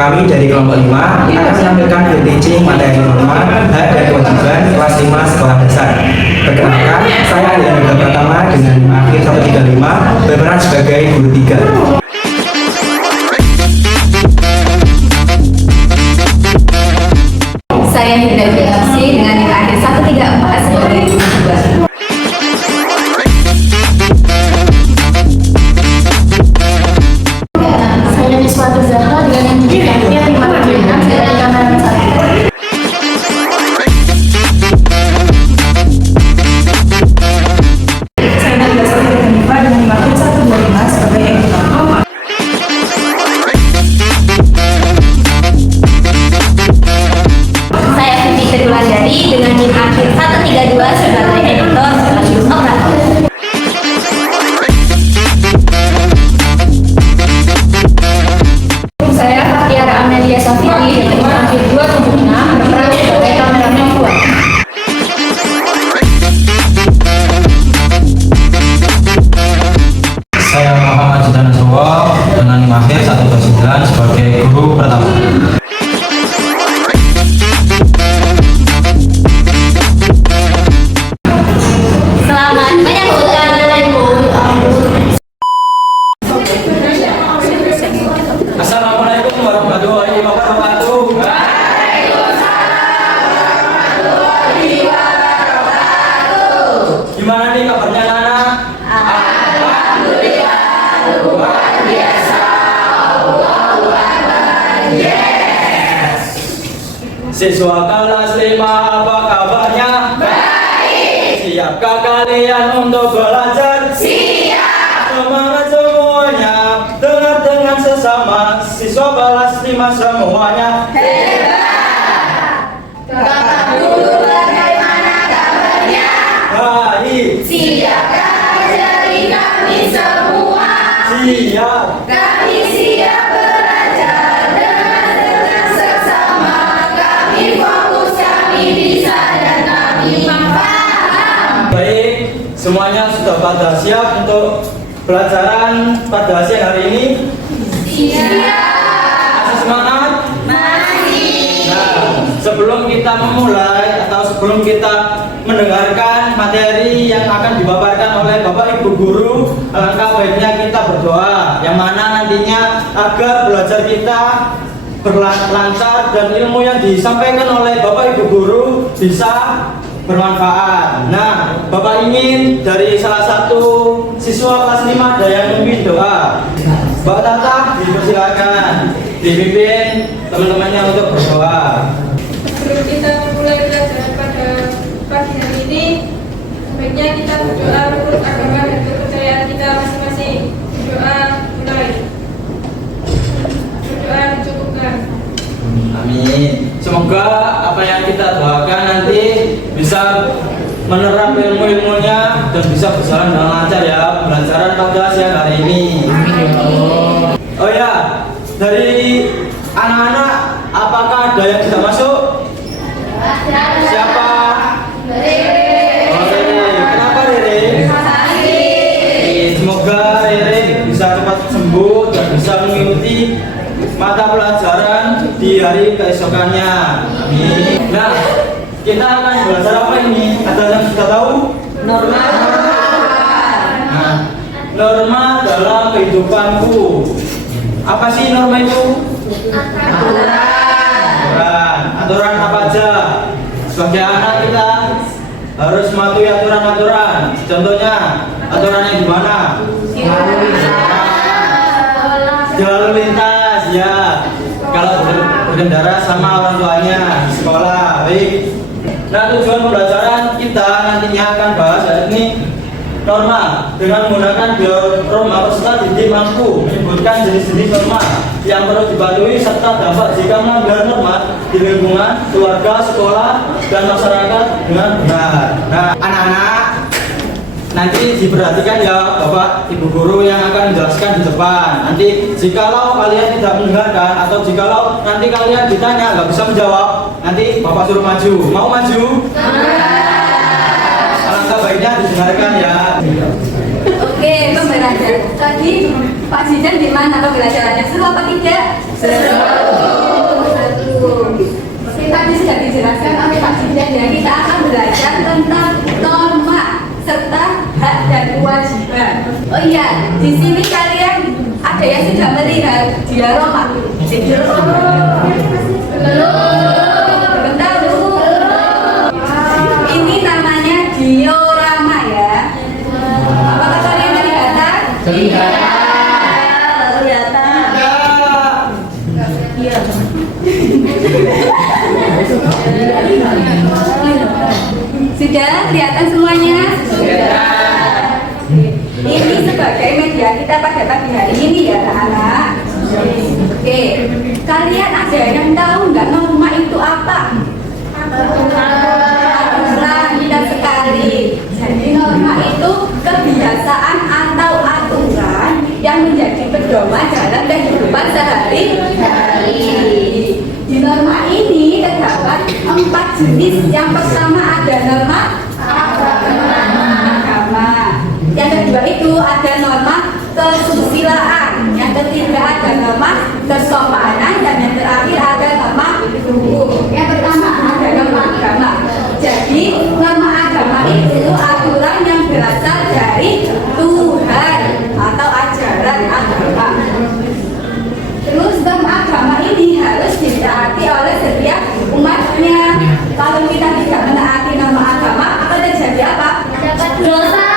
Kami dari kelompok 5 akan menampilkan video teaching materi norma, hak dan kewajiban kelas 5 sekolah dasar. Perkenalkan, saya Andi Yoga Pratama dengan akhir 135 berperan sebagai guru 3. Saya Hinda Bilasi dengan nilai akhir 134 sebagai guru 2. Saya Miswati Zahra dengan nilai akhir 536 dari kanan 1. Saya Nadia Sofia Hanifa dengan nilai akhir 125 sebagai editor. Saya Siti Tegulandari dengan nilai akhir 132 sebagai editor sekaligus operator. Saya Tiara Amelia Safiri dengan nilai akhir 276 berperan sebagai kameramen 2. Saya Muhammad Jidana Sowo dengan mahir 129 sebagai guru pertama. Selamat menyambutkan Assalamualaikum warahmatullahi wabarakatuh. Gimana nih kabarnya anak? Alhamdulillah luar biasa. Yes. Siswa kelas 5 apa kabarnya? Baik. Siapkah kalian untuk belajar? Siap. Semangat semuanya. Dengar dengan sesama. Siswa kelas 5 semuanya. Baik. Siapkah ajari kami semua? Siap. Kami siap belajar dengan sesama. Kami fokus, kami bisa dan kami paham. Baik, semuanya sudah pada siap untuk pelajaran pada siang hari ini? Masih semangat? Masih. Nah, sebelum kita memulai atau sebelum kita mendengarkan materi yang akan dipaparkan oleh Bapak Ibu Guru, alangkah baiknya kita berdoa yang mana nantinya agar belajar kita berlancar dan ilmu yang disampaikan oleh Bapak Ibu Guru bisa bermanfaat. Nah, Bapak ingin dari salah satu siswa kelas 5 ada yang memimpin doa. Mbak Tata, dipersilakan dipimpin teman-temannya untuk berdoa. Sebelum kita memulai pelajaran pada pagi hari ini, sebaiknya kita berdoa menurut agama dan kepercayaan kita masing-masing. Berdoa mulai. Berdoa dicukupkan. Amin. Semoga apa yang kita doakan nanti bisa menerap ilmu-ilmunya dan bisa berjalan dengan lancar ya pelajaran pada siang hari ini. Oh ya, dari anak-anak apakah ada yang tidak masuk? Siapa? Oh, Rere. Kenapa Rere? Semoga Rere bisa cepat sembuh dan bisa mengikuti mata pelajaran di hari keesokannya. Amin. Nah, kita akan belajar apa ini? Ada yang sudah tahu? Norma. Nah, norma dalam kehidupanku. Apa sih norma itu? Aturan. Aturan apa aja? Sebagai anak kita harus mematuhi aturan-aturan. Contohnya, aturannya gimana? Jalur lintas ya. Kalau berkendara sama orang tuanya di sekolah. Baik. Nah, tujuan pembelajaran kita nantinya akan bahas hari ini norma dengan menggunakan norma peserta didik mampu menyebutkan jenis-jenis norma yang perlu dipatuhi serta dampak jika melanggar norma di lingkungan, keluarga, sekolah, dan masyarakat dengan benar. Nah, anak-anak nanti diperhatikan ya Bapak Ibu Guru yang akan menjelaskan di depan. Nanti jikalau kalian tidak mendengarkan atau jikalau nanti kalian ditanya nggak bisa menjawab, nanti Bapak suruh maju. Mau maju? Alangkah baiknya didengarkan ya. Oke, pembelajaran tadi Pak Jidan di mana pembelajarannya? Seru apa tidak? Seru. Oke, tadi sudah dijelaskan oleh Pak Jidan ya. Kita akan belajar tentang norma serta hak dan kewajiban. Oh iya, di sini kalian ada yang sudah melihat diorama? Belum tahu. Ini namanya diorama ya. Apakah kalian kelihatan? Kelihatan. Iya. Sudah kelihatan semuanya? Sudah. Ini sebagai media kita pada pagi hari ini ya anak-anak. Oke, kalian ada yang tahu nggak norma itu apa? Aturan, tidak sekali. Jadi norma itu kebiasaan atau aturan yang menjadi pedoman dalam kehidupan sehari-hari. Di norma ini terdapat 4 jenis. Yang pertama ada norma agama. Yang kedua itu ada norma kesusilaan. Yang ketiga ada norma kesopanan. Dan yang terakhir ada norma hukum. Yang pertama ada norma agama. Jadi norma agama itu aturan yang berasal dari Tuhan atau ajaran agama. Terus norma agama ini harus ditaati oleh setiap umatnya. Kalau kita tidak menaati norma agama, akan terjadi apa? Dosa.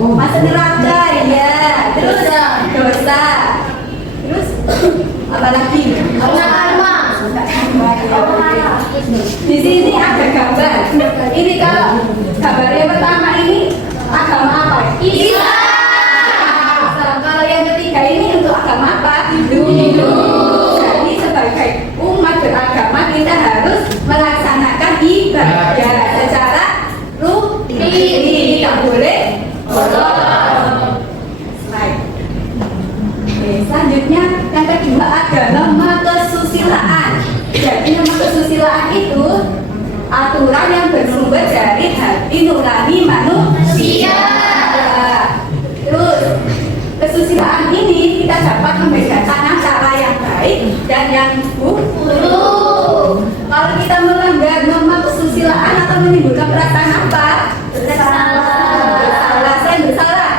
Masuk neraka ya. Terus dosa. Terus apa lagi? Di sini ada gambar. Ini kalau gambar yang pertama ini agama apa? Islam. Kalau yang ketiga ini untuk agama apa? Hindu. Jadi sebagai umat beragama kita harus melaksanakan ibadah secara rutin. Tidak boleh bolong. Slide. Oke, selanjutnya yang kedua ada norma kesusilaan. Jadi norma kesusilaan itu aturan yang bersumber dari hati nurani manusia. Terus kesusilaan ini kita dapat membedakan antara yang baik dan yang buruk. Kalau kita melanggar norma kesusilaan akan menimbulkan perasaan apa? Bersalah. Saya bersalah.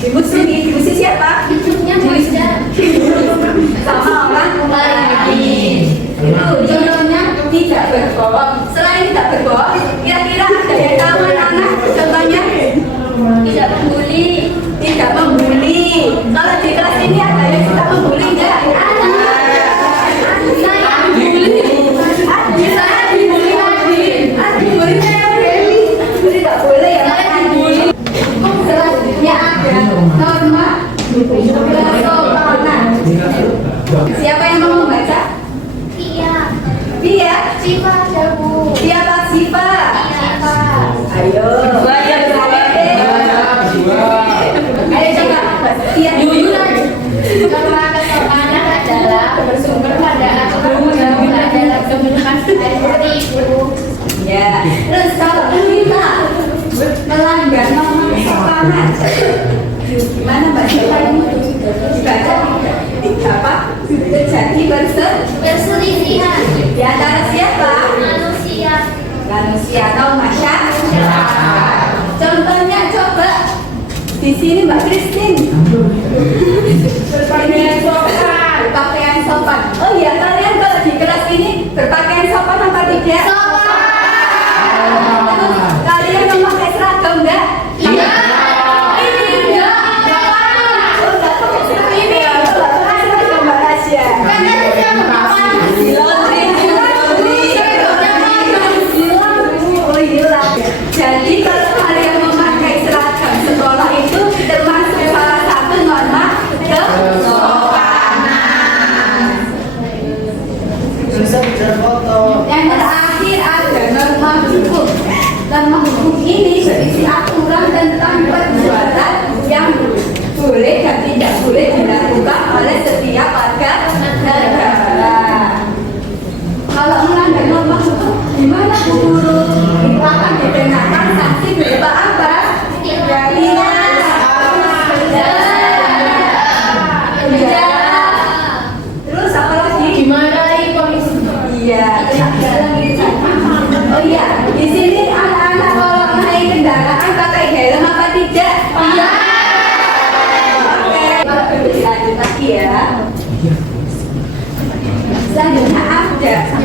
Dimusuhi siapa? Sama orang lain. Itu contohnya tidak berbohong. Selain tidak berbohong, kira-kira ada yang tahu anak-anak? Contohnya tidak membuli. Tidak membuli. Kalau di kelas ini ada yang suka membuli enggak? Saya membuli. Saya dibully lagi. Dibully saya Dewi. Tidak boleh ya. Selanjutnya ada norma kesopanan. Siapa yang mau membaca? Dia? Siva Jabu. Siapa Siva? Ayo. Ayo coba. Dia Norma kesopanan adalah bersumber pada aturan undang-undang dalam komunikasi seperti itu. ya. Terus kalau kita melanggar norma kesopanan, gimana Mbak Siva yang dibaca tidak apa? Terjadi Perselisihan di antara siapa? Manusia atau masyarakat. Contohnya coba di sini Mbak Christine. Berpakaian sopan. Oh iya, kalian kalau di kelas ini berpakaian sopan apa tidak? Terus kalian memakai seragam enggak? Iya. Ini enggak. Ini seragam Mbak Rasya. Jadi kalau kalian memakai seragam sekolah itu termasuk salah satu norma kesopanan.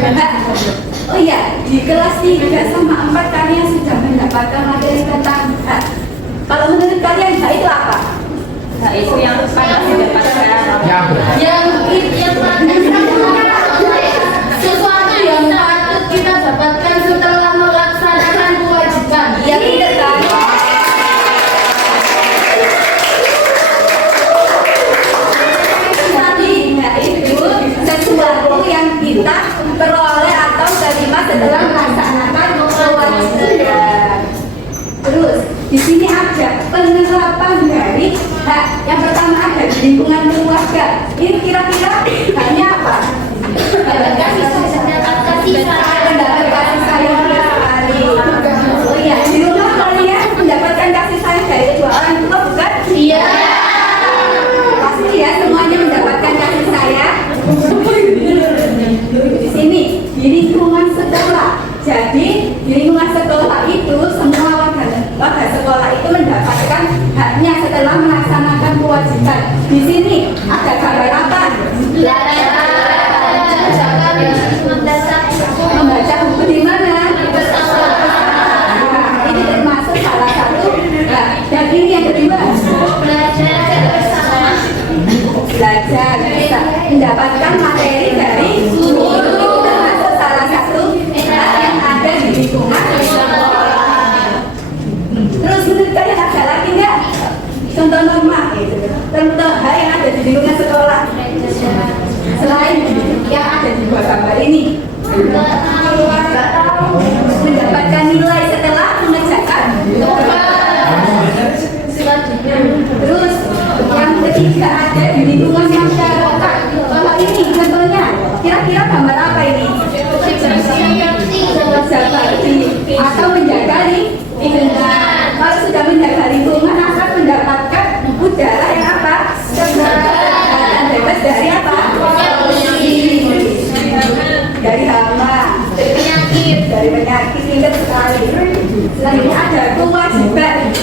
Oh iya, di kelas 3 sama 4 kalian sudah mendapatkan materi tentang hak. Kalau menurut kalian hak itu apa? Hak itu yang paling didapatkan. Yang sesuatu yang patut kita dapatkan setelah melaksanakan kewajiban. Iya, tidak kan? Tadi hak itu sesuatu yang kita peroleh atau terima setelah melaksanakan kewajiban. Terus di sini ada penerapan dari hak. Yang pertama ada di lingkungan keluarga. Ini kira-kira haknya apa? Mendapat kasih sayang sekali. Oh iya, di rumah kalian mendapatkan kasih sayang dari kedua orang tua, bukan? Iya. Pasti ya semuanya mendapatkan kasih sayang. Di sini di lingkungan sekolah. Jadi di lingkungan sekolah itu semua warga sekolah itu mendapatkan haknya setelah melaksanakan kewajiban. Di sini ada gambar apa? Membaca buku di mana? Nah, ini termasuk salah satu. Nah, dan ini yang kedua. Belajar bisa mendapatkan materi dari guru, termasuk salah satu yang ada di lingkungan sekolah. Terus menurut kalian ada lagi nggak contoh norma gitu, contoh hal yang ada di lingkungan sekolah selain yang ada di bawah gambar ini? Mendapatkan nilai setelah mengerjakan. Terus yang ketiga ada di lingkungan masyarakat. Kalau ini contohnya, kira-kira gambar apa ini? Kerja bakti atau menjaga lingkungan. Kalau sudah menjaga lingkungan akan mendapatkan udara yang apa? Segar dan bebas dari apa? Dari hama, dari penyakit, ingat sekali. Selanjutnya ada kewajiban.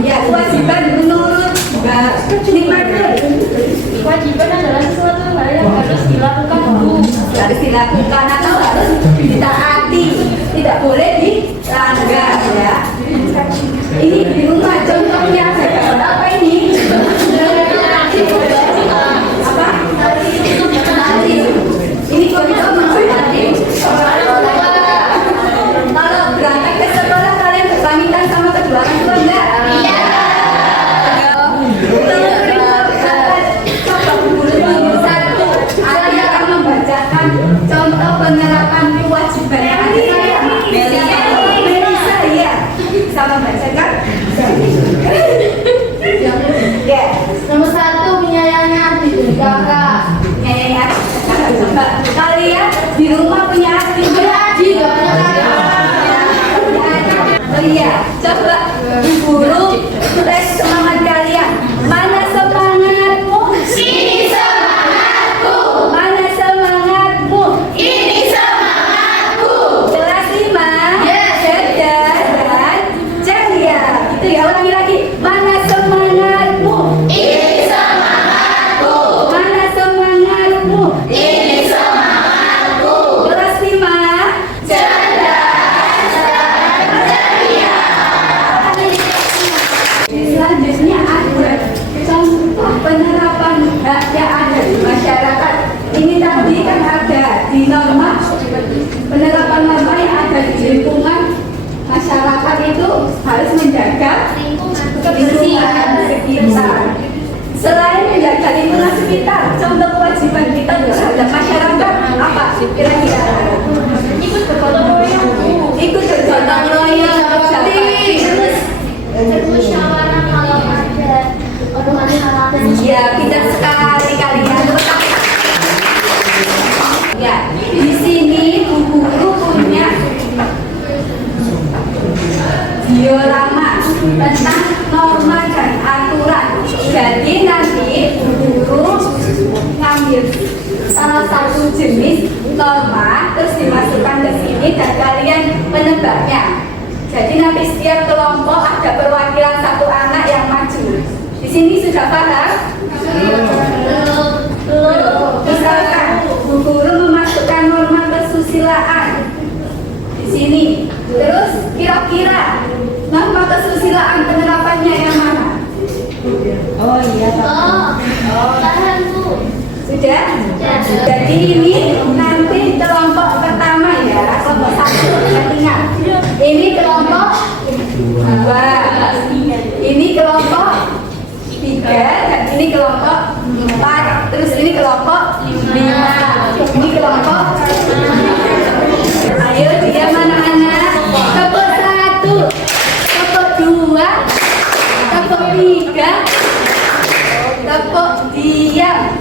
Ya, kewajiban menurut Mbak Nikmatul. Kewajiban adalah sesuatu hal yang harus dilakukan dulu. Harus dilakukan atau harus ditaati, tidak boleh dilanggar ya. Ini di rumah contohnya ada gambar apa ini? Apa? Ini contoh mengenai kalau berangkat ke sekolah kalian berpamitan sama kedua orang tua enggak? Iya. Saya akan membacakan contoh penerapan kewajiban yang ada. Melisa ya, sama bacakan. Ya, Nomor 1, menyayangi adik dan kakak. ya. Coba kalian di rumah punya adik, Adik, gak punya kakak. Oh iya, coba guru tes semangat kalian. Mana semangatmu? Ini semangatku. Mana semangatmu? Ini semangatku. Kelas 5. Yes. Cerdas dan ceria. Itu ya, ulangi lagi. Mana semangatmu? Ini semangatku. Mana semangatmu? Ini semangatku. Kelas 5. Selanjutnya ada contoh penerapan hak yang ada di masyarakat. Ini tadi kan ada di norma, penerapan norma yang ada di lingkungan masyarakat itu harus menjaga lingkungan sekitar. Selain menjaga lingkungan sekitar, contoh kewajiban kita terhadap masyarakat apa kira-kira? Ikut bergotong royong. Ikut bergotong royong, terus Bermusyawarah kalau ada masalah. ya kita sekali kalian. Ya, di sini Bu Guru punya diorama tentang norma dan aturan. Jadi nanti Bu Guru ngambil salah satu jenis norma terus dimasukkan ke sini dan kalian menebaknya. Jadi nanti setiap kelompok ada perwakilan satu anak yang maju. Di sini sudah paham? Misalkan Bu Guru memasukkan norma kesusilaan. sini. Terus kira-kira norma kesusilaan penerapannya yang mana? Oh iya, Tahan Bu. Sudah? Jadi ini nanti kelompok pertama ya, kelompok 1 ingat. Ini kelompok 2, ini kelompok 3, dan ini kelompok 4, terus ini kelompok 5, ini kelompok 6. Ayo diam anak-anak. Kelompok 1, kelompok 2, kelompok 3, kelompok diam.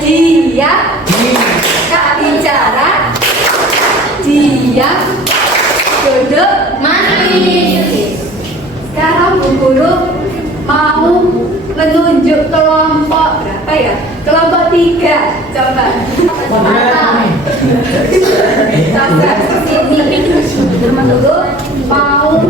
Diam, Kak bicara, diam, duduk, Manis. Sekarang Bu Guru mau menunjuk kelompok berapa ya? Kelompok 3, coba. Coba sini. Bu Guru mau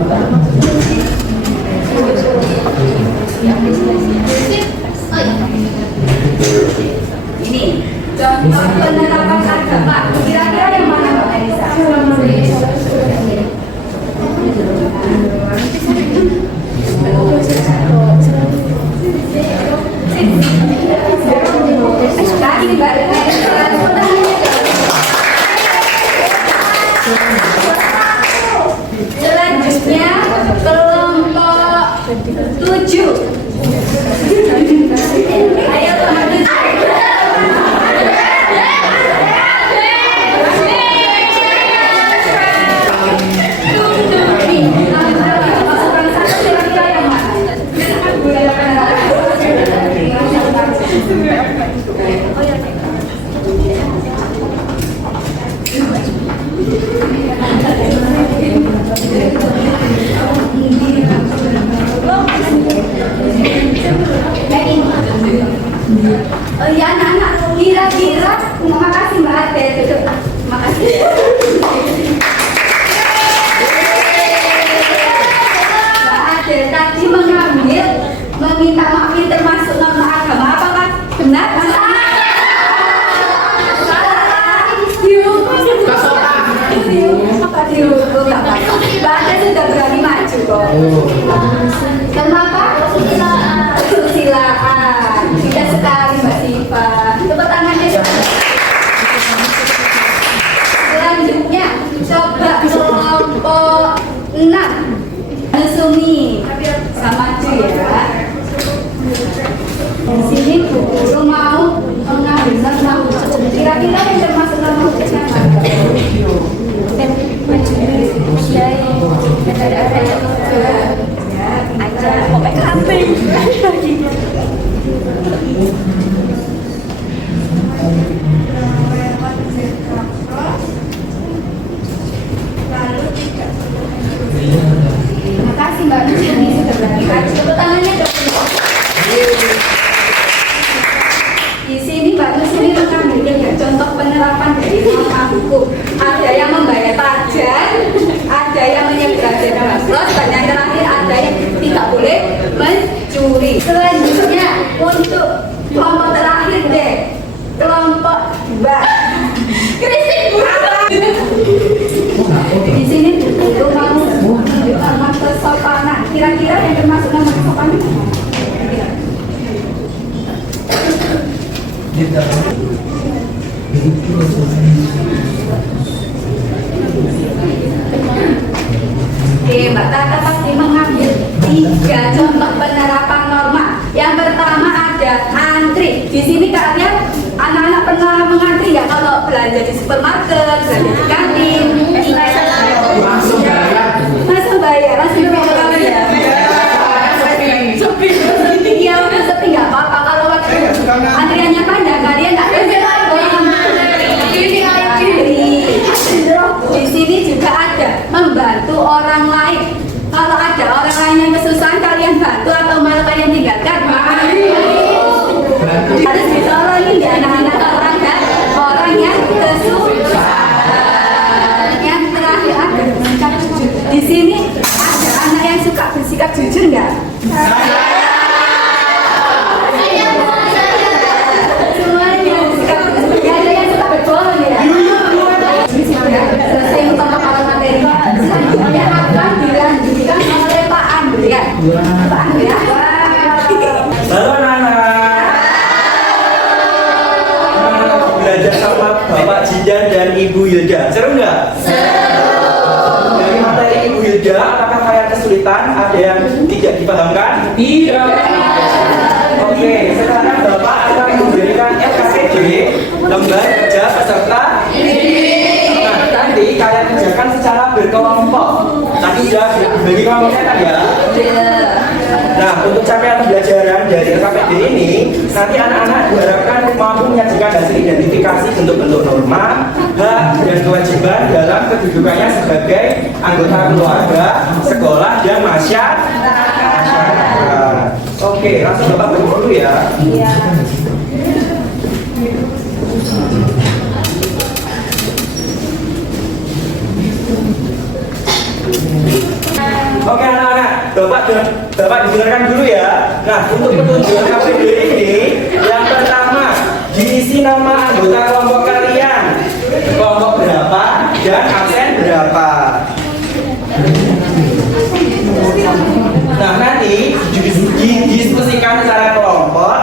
ini contoh penerapan agama. Kira-kira yang mana Mbak Elisa? Tadi Mbak Elisa selanjutnya kelompok 7. Ayo teman-teman. Oh ya anak-anak, kira-kira, makasih Mbak Ade, duduk. Makasih. Mbak Ade tadi mengambil, meminta maaf termasuk norma agama, apakah benar? Dihukum. Dihukum. Mbak Ade sudah berani maju kok. Kenapa? Kesusilaan. Tidak sekali Mbak Siva. Tepuk tangannya dong. Selanjutnya coba kelompok 6. Nusumi sama maju ya. Di sini Bu Guru mau mengambil norma hukum. Kira-kira yang termasuk norma hukumnya apa? Terima kasih Mbak Nusumi sudah berani maju. Tepuk tangannya dong. Di sini Mbak Nusumi mengambil ya contoh penerapan dari norma hukum. Ada yang membayar pajak, ada yang menyebar dana bansos, dan yang terakhir ada yang tidak boleh mencuri. Selanjutnya untuk kelompok terakhir deh, kelompok 2. Kristik di sini itu mau norma kesopanan. Kira-kira yang termasuk norma kesopanan? Oke, Mbak Tata pasti mengambil 3 contoh penerapan norma. Yang pertama ada antri. Di sini kalian anak-anak pernah mengantri nggak kalau belanja di supermarket, belanja di kantin? Langsung bayar. Langsung bayar, langsung bayar ya. Sepi. Iya, udah sepi nggak apa-apa kalau waktu antriannya panjang kalian nggak bisa. Di sini juga ada membantu orang lain. Kalau ada orang lain yang kesusahan, kalian bantu atau malah kalian tinggalkan? Harus ditolongin ya anak-anak orang yang kesusahan. Yang terakhir ada bersikap jujur. Di sini ada anak yang suka bersikap jujur nggak? Semuanya bersikap jujur. Nggak ada yang suka berbohong ya? Selesai untuk Halo anak-anak. Belajar sama Bapak Jidan dan Ibu Hilda. Seru nggak? Seru. Dari materi Ibu Hilda, apakah kalian kesulitan? Ada yang tidak dipahamkan? Tidak. Oke, sekarang Bapak akan memberikan LKPD, lembar kerja peserta. Nah, nanti kalian kerjakan secara berkelompok. Tadi sudah dibagi kelompoknya kan ya? Nah, untuk capaian pembelajaran dari LKPD ini, nanti anak-anak diharapkan mampu menyajikan hasil identifikasi bentuk-bentuk norma, hak, dan kewajiban dalam kedudukannya sebagai anggota keluarga, sekolah, dan masyarakat. Oke, langsung Bapak beri dulu ya. Iya. Oke anak-anak, Bapak didengarkan dulu ya. Nah, untuk petunjuk KPD ini, yang pertama diisi nama anggota kelompok kalian, kelompok berapa dan absen berapa. Nah, nanti didiskusikan secara kelompok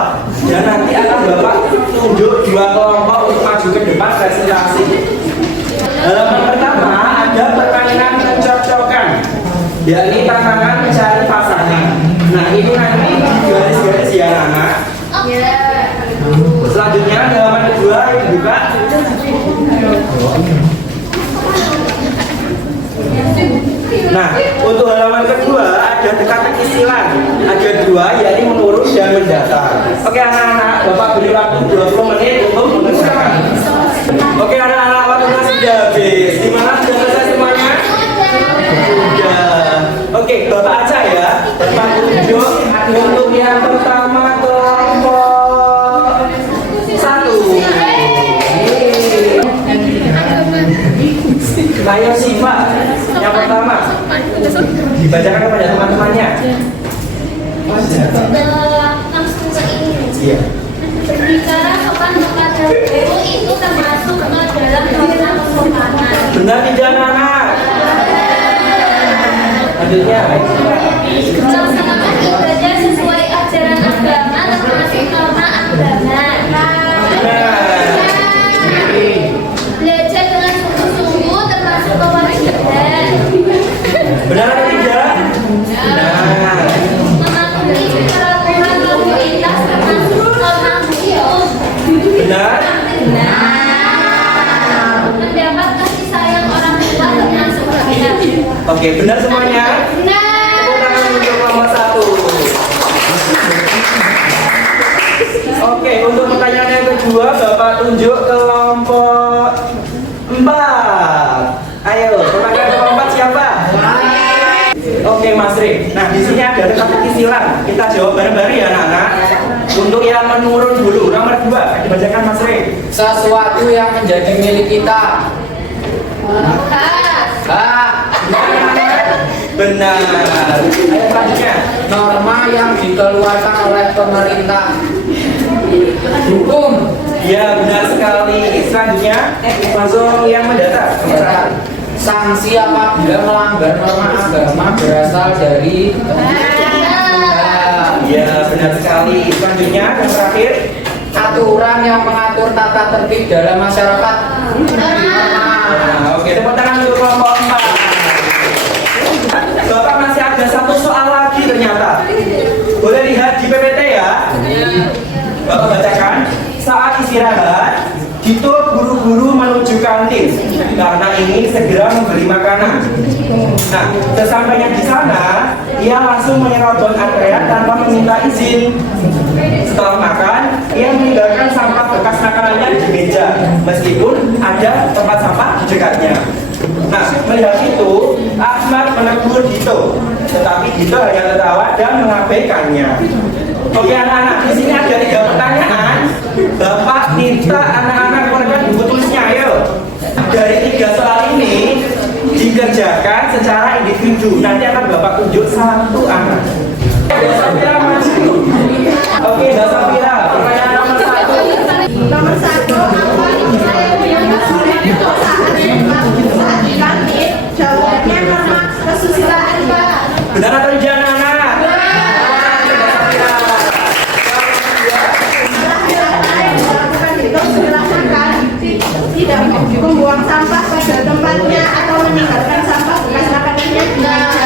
dan nanti akan Bapak tunjuk 2 kelompok untuk maju ke depan presentasi. Halaman pertama ada permainan mencocokkan, yakni tantangan mencari pasangan. Nah, itu nanti garis-garis ya anak. Selanjutnya halaman kedua yang dibuka. Nah, untuk halaman kedua ada teka-teki silang. Ada 2, yakni menurun dan mendatar. Oke anak-anak, Bapak beri waktu 20 menit untuk mengerjakan. Oke anak-anak, waktunya sudah habis. Gimana, sudah selesai semuanya? Sudah. Oke, Bapak aja ya. Bapak tunjuk untuk yang pertama kelompok 1. Ayo simak yang pertama. Dibacakan kepada teman-temannya. Langsung ke ini. Iya. Berbicara sopan kepada guru itu termasuk ke dalam norma kesopanan. Benar tidak anak? Lanjutnya. Melaksanakan ibadah sesuai ajaran agama termasuk norma agama. Belajar dengan sungguh-sungguh termasuk kewajiban. Benar atau tidak? Benar. Mematuhi peraturan lalu lintas termasuk norma hukum. Benar. Mendapat kasih sayang orang tua termasuk benar. Oke, benar semuanya. Tepuk tangan untuk kelompok 1. Oke, untuk pertanyaan yang kedua, Bapak tunjuk kelompok 4. Ayo, pertanyaan kelompok 4 siapa? Oke, Mas Ri. Nah, di sini ada teka-teki silang. Kita jawab bareng-bareng ya, anak-anak. Untuk yang menurun dulu, nomor 2, dibacakan Mas Ri. Sesuatu yang menjadi milik kita. Benar. Ayo selanjutnya. Norma yang dikeluarkan oleh pemerintah. Hukum. Ya, benar sekali. Selanjutnya, langsung yang mendatar. Sanksi apabila melanggar norma agama berasal dari. Ya, benar sekali. Selanjutnya, yang terakhir. Aturan yang mengatur tata tertib dalam masyarakat. Nah, oke, tepuk tangan untuk kelompok 4. Bapak masih ada 1 soal lagi ternyata. Boleh lihat di PPT ya. Bapak bacakan. Saat istirahat, Dito buru-buru menuju kantin karena ingin segera membeli makanan. Nah, sesampainya di sana, ia langsung menyerobot antrean tanpa meminta izin. Setelah makan, ia meninggalkan sampah bekas makanannya di meja, meskipun ada tempat sampah di dekatnya. Nah, melihat itu, Ahmad menegur Dito, tetapi Dito hanya tertawa dan mengabaikannya. Oke anak-anak, di sini ada 3 pertanyaan. Bapak minta anak-anak menekan buku tulisnya, ayo. Dari 3 soal ini dikerjakan secara individu. Nanti akan Bapak tunjuk 1 anak. Mbak Safira maju. Oke, Mbak Safira, pertanyaan nomor 1. Nomor 1, apa yang disulit saat saat di kantin? Jawabannya norma kesusilaan, Pak. Benar atau tidak anak-anak? tidak membuang sampah pada tempatnya atau meninggalkan sampah bekas makanannya di meja.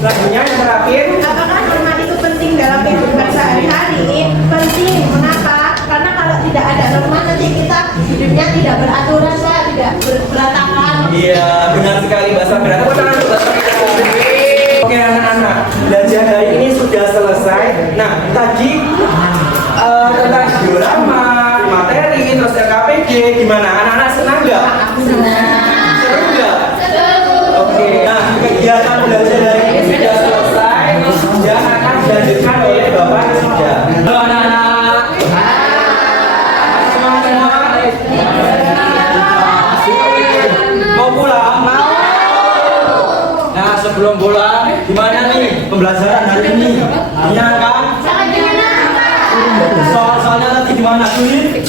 Selanjutnya yang terakhir, Apakah norma itu penting dalam kehidupan sehari-hari? Penting. Mengapa? Karena kalau tidak ada norma nanti kita hidupnya tidak beraturan, Pak, tidak berantakan. iya benar sekali Mbak Sabira. Tepuk tangan untuk Mbak Sabira. Oke anak-anak, belajar hari ini sudah selesai. Nah tadi tentang diorama, materi, terus KPG, gimana? Anak-anak senang nggak? Seru nggak? Oke, nah kegiatan belajar hari ini sudah selesai dan akan dilanjutkan oleh Bapak Sida. Halo anak-anak. Semua. Mau pulang? Mau. Nah sebelum pulang, gimana nih pembelajaran hari ini? Menyenangkan? Soal-soalnya tadi gimana? Sulit?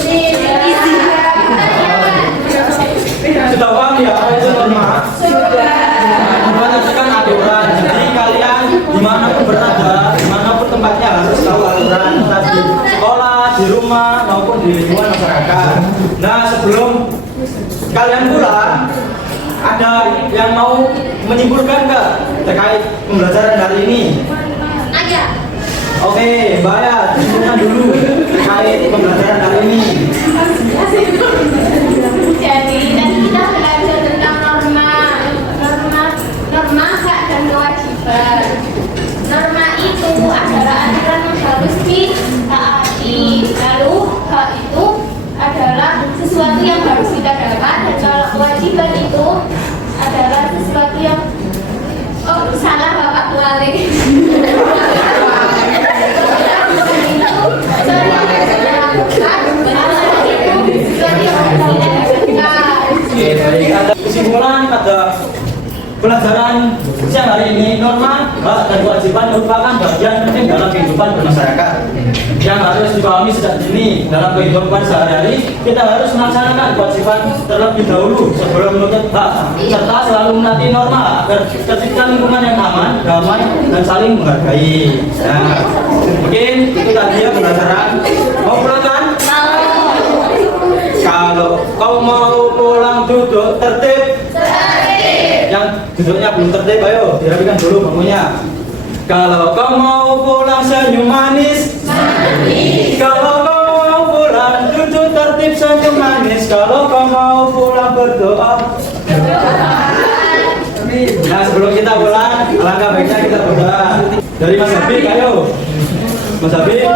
Sudah paham ya apa itu norma? Norma itu kan aturan. Jadi kalian dimanapun berada, dimanapun tempatnya harus tahu aturan tadi. Sekolah, di rumah maupun di lingkungan masyarakat. Nah sebelum kalian pulang, ada yang mau menyimpulkan nggak terkait pembelajaran hari ini? Ada. Oke, Mbak ya, disimpulkan dulu terkait pembelajaran hari ini. Jadi tadi kita belajar tentang norma hak dan kewajiban. Norma itu adalah aturan yang harus ditaati. Lalu hak itu adalah sesuatu yang harus kita dapat, dan kalau kewajiban itu adalah sesuatu yang salah Bapak balik. Kesimpulan pada pelajaran siang hari ini, norma, hak dan kewajiban merupakan bagian penting dalam kehidupan bermasyarakat yang harus dipahami sejak dini. Dalam kehidupan sehari-hari, kita harus melaksanakan kewajiban terlebih dahulu sebelum menuntut hak, serta selalu menaati norma agar tercipta lingkungan yang aman, damai, dan saling menghargai. Nah, mungkin itu tadi ya pembelajaran. Mau pulang kan? Kalau kau mau pulang duduk tertib. Yang duduknya belum tertib, ayo dirapikan dulu bangunnya. Kalau kau mau pulang senyum manis. Kalau kau mau pulang duduk tertib senyum manis. Kalau kau mau pulang berdoa. Nah sebelum kita pulang, alangkah baiknya kita berdoa. Dari Mas Habib, ayo Mas Habib.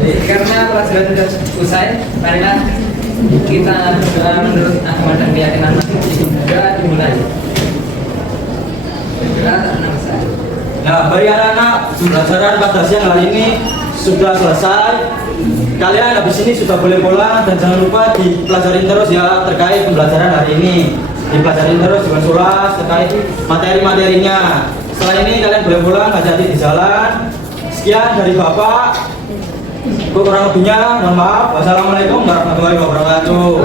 Jadi, karena pelajaran sudah usai, marilah kita berdoa menurut agama dan keyakinan masing-masing. Doa dimulai. Doa tak pernah usai. Nah, bagi anak-anak, pembelajaran pada siang hari ini sudah selesai. Kalian habis ini sudah boleh pulang dan jangan lupa dipelajarin terus ya terkait pembelajaran hari ini. Dipelajarin terus dengan sulas terkait materi-materinya. Setelah ini kalian boleh pulang, hati-hati di jalan. Sekian dari Bapak. Kurang lebihnya, mohon maaf. Wassalamualaikum warahmatullahi wabarakatuh.